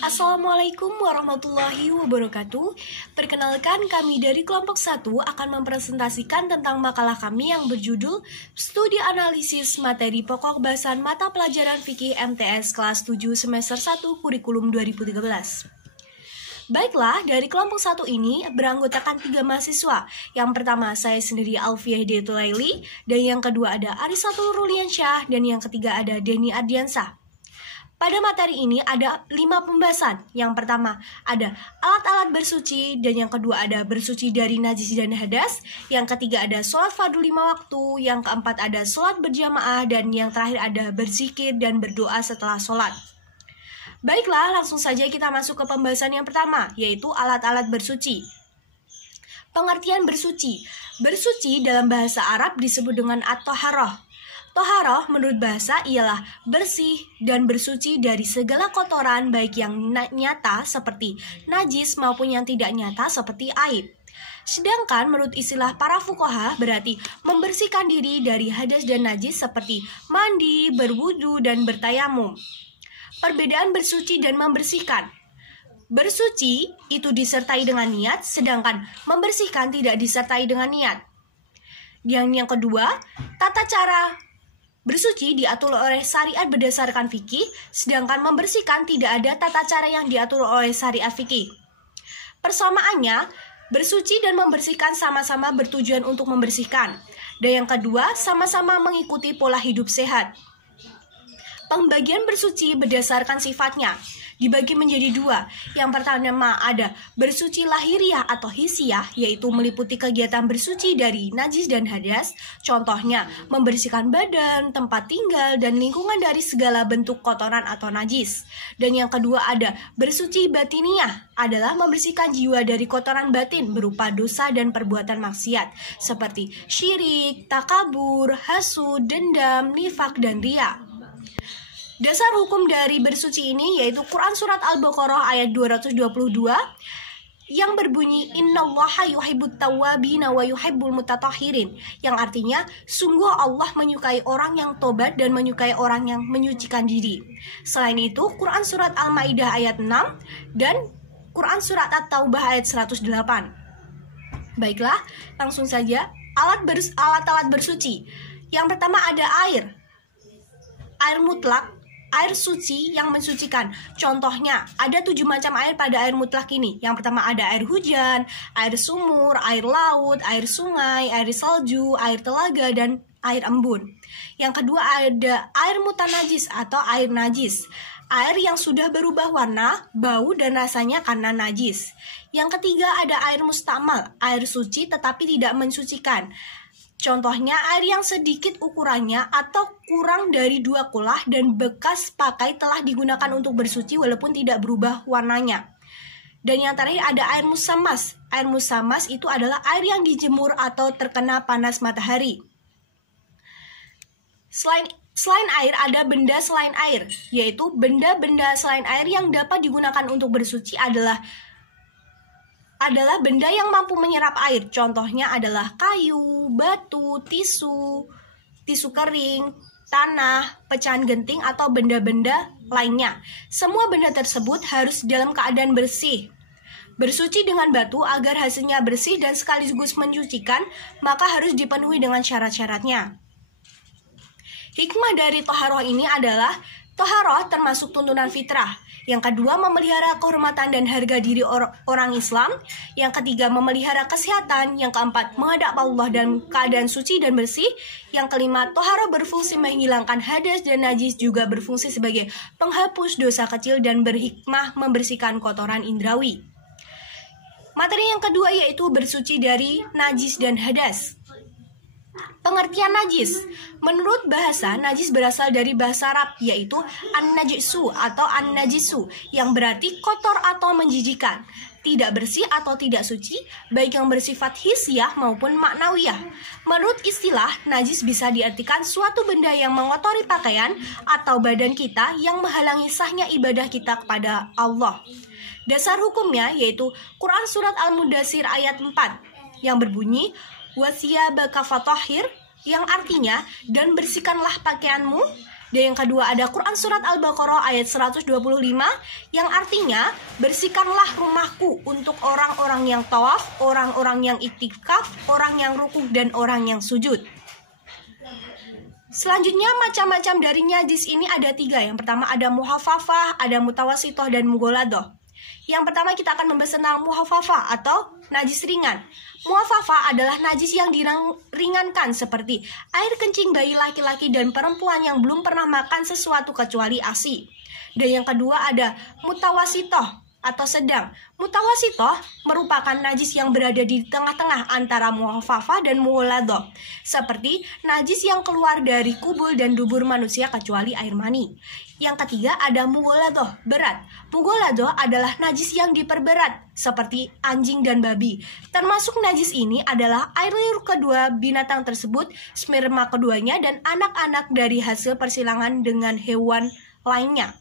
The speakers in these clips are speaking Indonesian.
Assalamualaikum warahmatullahi wabarakatuh. Perkenalkan, kami dari kelompok 1 akan mempresentasikan tentang makalah kami yang berjudul Studi Analisis Materi Pokok Bahasan Mata Pelajaran Fikih MTS kelas 7 semester 1 kurikulum 2013. Baiklah, dari kelompok 1 ini beranggotakan 3 mahasiswa. Yang pertama saya sendiri Alfiah Detulaili, dan yang kedua ada Arisatul Ruliansyah, dan yang ketiga ada Denny Ardiansah. Pada materi ini ada 5 pembahasan. Yang pertama ada alat-alat bersuci, dan yang kedua ada bersuci dari najis dan hadas. Yang ketiga ada sholat fardu 5 waktu, yang keempat ada sholat berjamaah, dan yang terakhir ada berzikir dan berdoa setelah sholat. Baiklah, langsung saja kita masuk ke pembahasan yang pertama, yaitu alat-alat bersuci. Pengertian bersuci. Bersuci dalam bahasa Arab disebut dengan at-toharoh. Toharoh menurut bahasa ialah bersih dan bersuci dari segala kotoran, baik yang nyata seperti najis maupun yang tidak nyata seperti aib. Sedangkan menurut istilah para fuqaha berarti membersihkan diri dari hadas dan najis seperti mandi, berwudu, dan bertayamum. Perbedaan bersuci dan membersihkan. Bersuci itu disertai dengan niat, sedangkan membersihkan tidak disertai dengan niat. Yang kedua, tata cara bersuci diatur oleh syariat berdasarkan fikih, sedangkan membersihkan tidak ada tata cara yang diatur oleh syariat fikih. Persamaannya, bersuci dan membersihkan sama-sama bertujuan untuk membersihkan. Dan yang kedua, sama-sama mengikuti pola hidup sehat. Pembagian bersuci berdasarkan sifatnya dibagi menjadi 2. Yang pertama ada bersuci lahiriah atau hisiah, yaitu meliputi kegiatan bersuci dari najis dan hadas. Contohnya membersihkan badan, tempat tinggal, dan lingkungan dari segala bentuk kotoran atau najis. Dan yang kedua ada bersuci batiniah, adalah membersihkan jiwa dari kotoran batin berupa dosa dan perbuatan maksiat seperti syirik, takabur, hasud, dendam, nifak, dan riya. Dasar hukum dari bersuci ini yaitu Quran Surat Al-Baqarah ayat 222 yang berbunyi Innallaha yuhibbut tawwabina wa yuhibbul mutatahhirin, yang artinya sungguh Allah menyukai orang yang tobat dan menyukai orang yang menyucikan diri. Selain itu Quran Surat Al-Maidah ayat 6 dan Quran Surat At-Taubah ayat 108. Baiklah, langsung saja alat-alat bersuci. Yang pertama ada air mutlak, air suci yang mensucikan. Contohnya, ada 7 macam air pada air mutlak ini. Yang pertama ada air hujan, air sumur, air laut, air sungai, air salju, air telaga, dan air embun. Yang kedua ada air mutanajis atau air najis. Air yang sudah berubah warna, bau, dan rasanya karena najis. Yang ketiga ada air mustamal, air suci tetapi tidak mensucikan. Contohnya air yang sedikit ukurannya atau kurang dari 2 kulah dan bekas pakai telah digunakan untuk bersuci walaupun tidak berubah warnanya. Dan yang terakhir ada air musammas. Air musammas itu adalah air yang dijemur atau terkena panas matahari. Selain air ada benda selain air, yaitu benda-benda selain air yang dapat digunakan untuk bersuci adalah benda yang mampu menyerap air. Contohnya adalah kayu, batu, tisu kering, tanah, pecahan genting, atau benda-benda lainnya. Semua benda tersebut harus dalam keadaan bersih. Bersuci dengan batu agar hasilnya bersih dan sekaligus menyucikan, maka harus dipenuhi dengan syarat-syaratnya. Hikmah dari toharoh ini adalah toharoh termasuk tuntunan fitrah. Yang kedua, memelihara kehormatan dan harga diri orang Islam. Yang ketiga, memelihara kesehatan. Yang keempat, menghadap Allah dan keadaan suci dan bersih. Yang kelima, toharoh berfungsi menghilangkan hadas dan najis, juga berfungsi sebagai penghapus dosa kecil dan berhikmah membersihkan kotoran indrawi. Materi yang kedua yaitu bersuci dari najis dan hadas. Pengertian najis. Menurut bahasa, najis berasal dari bahasa Arab, yaitu an-najisu atau an-najisu, yang berarti kotor atau menjijikan, tidak bersih atau tidak suci, baik yang bersifat hisiah maupun maknawiyah. Menurut istilah, najis bisa diartikan suatu benda yang mengotori pakaian atau badan kita yang menghalangi sahnya ibadah kita kepada Allah. Dasar hukumnya yaitu Quran Surat Al-Mudathir ayat 4, yang berbunyi wasiyabaka fatahhir, yang artinya dan bersihkanlah pakaianmu Dan yang kedua ada Quran Surat Al-Baqarah ayat 125 yang artinya bersihkanlah rumahku untuk orang-orang yang tawaf, orang-orang yang iktikaf, orang yang rukuk dan orang yang sujud. Selanjutnya macam-macam dari najis ini ada 3. Yang pertama ada muhafafah, ada mutawasitoh dan mughaladoh. Yang pertama kita akan membahas tentang muhafafah atau najis ringan. Muhafafah adalah najis yang diringankan seperti air kencing bayi laki-laki dan perempuan yang belum pernah makan sesuatu kecuali ASI. Dan yang kedua ada mutawasitoh atau sedang. Mutawasitoh merupakan najis yang berada di tengah-tengah antara muhafafah dan mughaladoh, seperti najis yang keluar dari kubul dan dubur manusia kecuali air mani. Yang ketiga ada mughaladoh, berat. Mughaladoh adalah najis yang diperberat, seperti anjing dan babi. Termasuk najis ini adalah air liur kedua binatang tersebut, sperma keduanya, dan anak-anak dari hasil persilangan dengan hewan lainnya.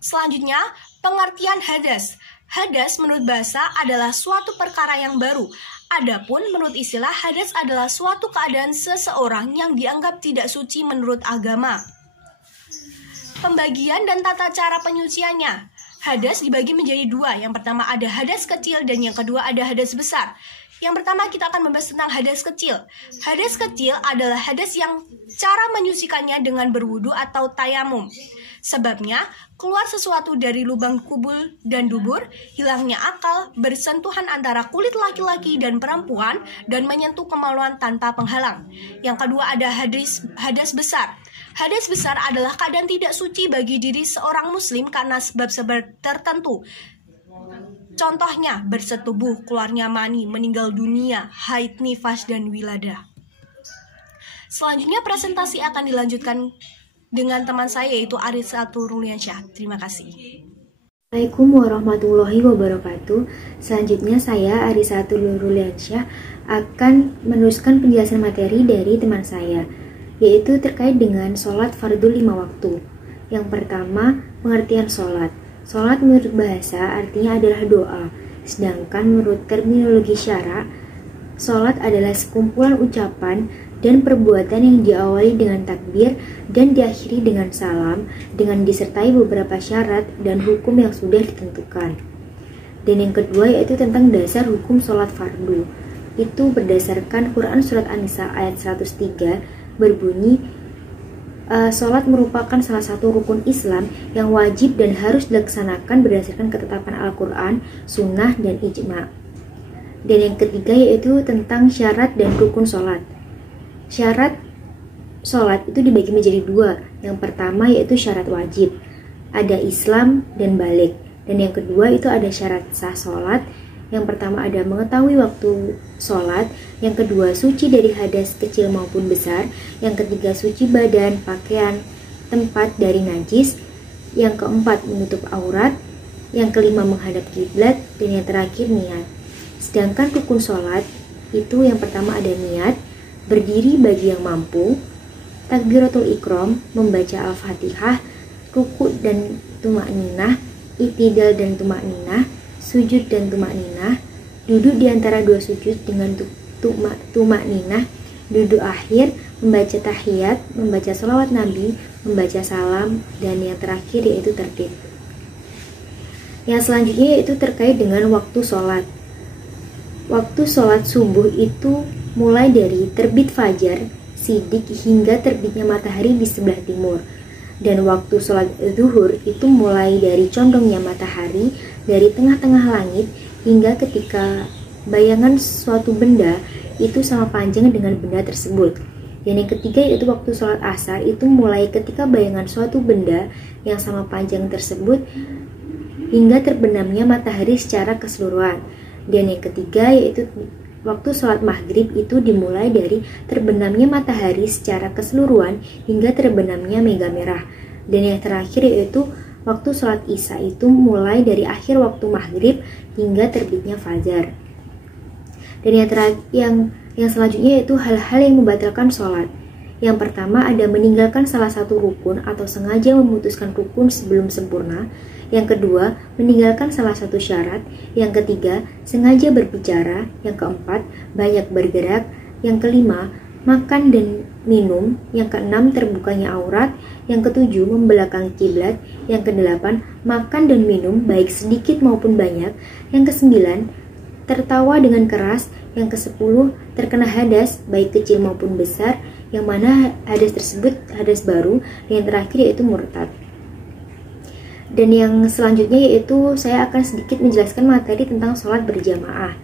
Selanjutnya, pengertian hadas. Hadas menurut bahasa adalah suatu perkara yang baru. Adapun menurut istilah, hadas adalah suatu keadaan seseorang yang dianggap tidak suci menurut agama. Pembagian dan tata cara penyuciannya. Hadas dibagi menjadi 2. Yang pertama ada hadas kecil dan yang kedua ada hadas besar. Yang pertama kita akan membahas tentang hadas kecil. Hadas kecil adalah hadas yang cara menyucikannya dengan berwudu atau tayamum. Sebabnya, keluar sesuatu dari lubang kubul dan dubur, hilangnya akal, bersentuhan antara kulit laki-laki dan perempuan, dan menyentuh kemaluan tanpa penghalang. Yang kedua ada hadas besar. Hadas besar adalah keadaan tidak suci bagi diri seorang muslim karena sebab-sebab tertentu. Contohnya, bersetubuh, keluarnya mani, meninggal dunia, haid, nifas, dan wiladah. Selanjutnya presentasi akan dilanjutkan dengan teman saya yaitu Arisatul Ruliansyah. Terima kasih. Assalamualaikum warahmatullahi wabarakatuh. Selanjutnya saya Arisatul Ruliansyah akan meneruskan penjelasan materi dari teman saya, yaitu terkait dengan sholat fardhu 5 waktu. Yang pertama, pengertian sholat. Sholat menurut bahasa artinya adalah doa, sedangkan menurut terminologi syara, sholat adalah sekumpulan ucapan dan perbuatan yang diawali dengan takbir dan diakhiri dengan salam dengan disertai beberapa syarat dan hukum yang sudah ditentukan. Dan yang kedua yaitu tentang dasar hukum sholat fardu. Itu berdasarkan Quran Surat An-Nisa ayat 103 berbunyi, sholat merupakan salah satu rukun Islam yang wajib dan harus dilaksanakan berdasarkan ketetapan Al-Quran, Sunnah, dan Ijma'. Dan yang ketiga yaitu tentang syarat dan rukun sholat. Syarat sholat itu dibagi menjadi 2. Yang pertama yaitu syarat wajib, ada Islam dan balik. Dan yang kedua itu ada syarat sah sholat. Yang pertama ada mengetahui waktu sholat. Yang kedua suci dari hadas kecil maupun besar. Yang ketiga suci badan, pakaian, tempat dari najis. Yang keempat menutup aurat. Yang kelima menghadap kiblat. Dan yang terakhir niat. Sedangkan rukun sholat itu yang pertama ada niat, berdiri bagi yang mampu, takbiratul ikram, membaca Al-Fatihah, ruku dan tumakninah, i'tidal dan tumakninah, sujud dan tumakninah, duduk di antara 2 sujud dengan tumakninah, duduk akhir, membaca tahiyat, membaca sholawat Nabi, membaca salam, dan yang terakhir yaitu tertib. Yang selanjutnya yaitu terkait dengan waktu sholat. Waktu sholat subuh itu mulai dari terbit fajar, sidik hingga terbitnya matahari di sebelah timur. Dan waktu sholat zuhur itu mulai dari condongnya matahari dari tengah-tengah langit hingga ketika bayangan suatu benda itu sama panjang dengan benda tersebut. Dan yang ketiga yaitu waktu sholat asar itu mulai ketika bayangan suatu benda yang sama panjang tersebut hingga terbenamnya matahari secara keseluruhan. Dan yang ketiga yaitu waktu sholat maghrib itu dimulai dari terbenamnya matahari secara keseluruhan hingga terbenamnya mega merah. Dan yang terakhir yaitu waktu sholat isya itu mulai dari akhir waktu maghrib hingga terbitnya fajar. Dan yang selanjutnya yaitu hal-hal yang membatalkan sholat. Yang pertama ada meninggalkan salah satu rukun atau sengaja memutuskan rukun sebelum sempurna. Yang kedua, meninggalkan salah satu syarat. Yang ketiga, sengaja berbicara. Yang keempat, banyak bergerak. Yang kelima, makan dan minum. Yang keenam, terbukanya aurat. Yang ketujuh, membelakangi kiblat. Yang kedelapan, makan dan minum baik sedikit maupun banyak. Yang kesembilan, tertawa dengan keras. Yang kesepuluh, terkena hadas baik kecil maupun besar, yang mana hadas tersebut hadas baru. Dan yang terakhir yaitu murtad. Dan yang selanjutnya yaitu saya akan sedikit menjelaskan materi tentang sholat berjamaah.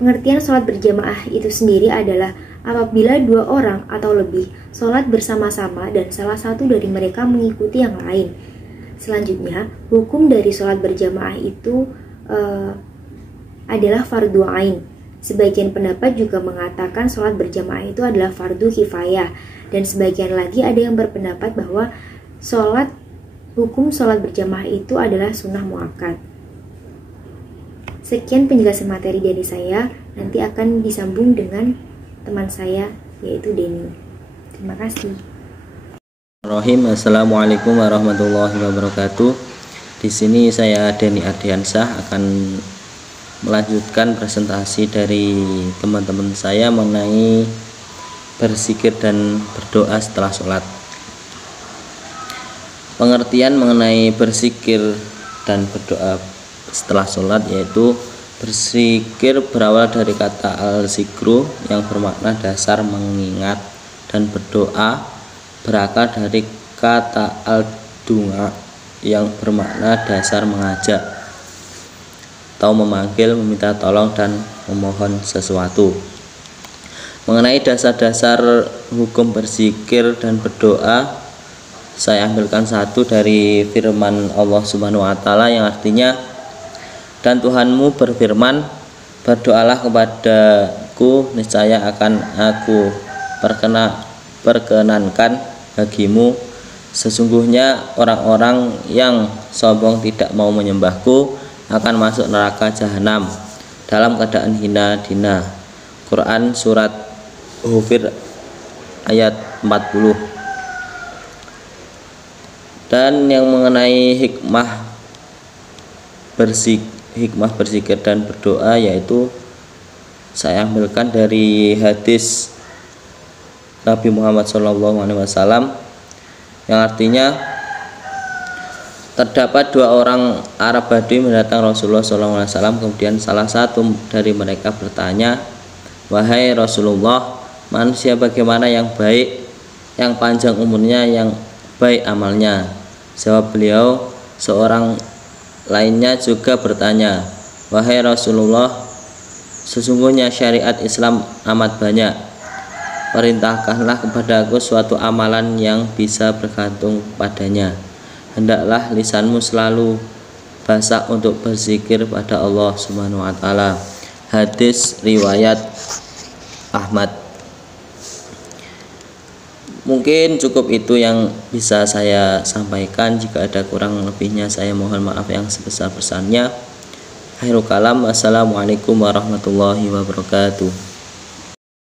Pengertian sholat berjamaah itu sendiri adalah apabila dua orang atau lebih sholat bersama-sama dan salah satu dari mereka mengikuti yang lain. Selanjutnya, hukum dari sholat berjamaah itu adalah fardu ain. Sebagian pendapat juga mengatakan sholat berjamaah itu adalah fardu kifayah. Dan sebagian lagi ada yang berpendapat bahwa hukum sholat berjamaah itu adalah sunnah muakkad. Sekian penjelasan materi dari saya, nanti akan disambung dengan teman saya yaitu Denny. Terima kasih. Assalamualaikum warahmatullahi wabarakatuh. Di sini saya Denny Ardiansyah akan melanjutkan presentasi dari teman-teman saya mengenai berzikir dan berdoa setelah sholat. Pengertian mengenai berzikir dan berdoa setelah sholat yaitu berzikir berawal dari kata al-zikru yang bermakna dasar mengingat, dan berdoa berakar dari kata al-dunga yang bermakna dasar mengajak atau memanggil, meminta tolong dan memohon sesuatu. Mengenai dasar-dasar hukum berzikir dan berdoa, saya ambilkan satu dari firman Allah Subhanahu wa taala yang artinya, dan Tuhanmu berfirman, berdoalah kepadaku, niscaya akan aku perkenankan bagimu. Sesungguhnya orang-orang yang sombong tidak mau menyembahku akan masuk neraka jahanam dalam keadaan hina dina. Quran surat Hufir ayat 40. Dan yang mengenai hikmah berzikir dan berdoa yaitu saya ambilkan dari hadis Nabi Muhammad SAW yang artinya, terdapat dua orang Arab Badui mendatang Rasulullah SAW. Kemudian salah satu dari mereka bertanya, wahai Rasulullah, manusia bagaimana yang baik, yang panjang umurnya, yang baik amalnya? Jawab beliau. Seorang lainnya juga bertanya, wahai Rasulullah, sesungguhnya syariat Islam amat banyak. Perintahkanlah kepadaku suatu amalan yang bisa bergantung padanya. Hendaklah lisanmu selalu basah untuk berzikir pada Allah Subhanahu wa taala. Hadis riwayat Ahmad. Mungkin cukup itu yang bisa saya sampaikan. Jika ada kurang lebihnya saya mohon maaf yang sebesar-besarnya. Akhirul kalam, wassalamualaikum warahmatullahi wabarakatuh.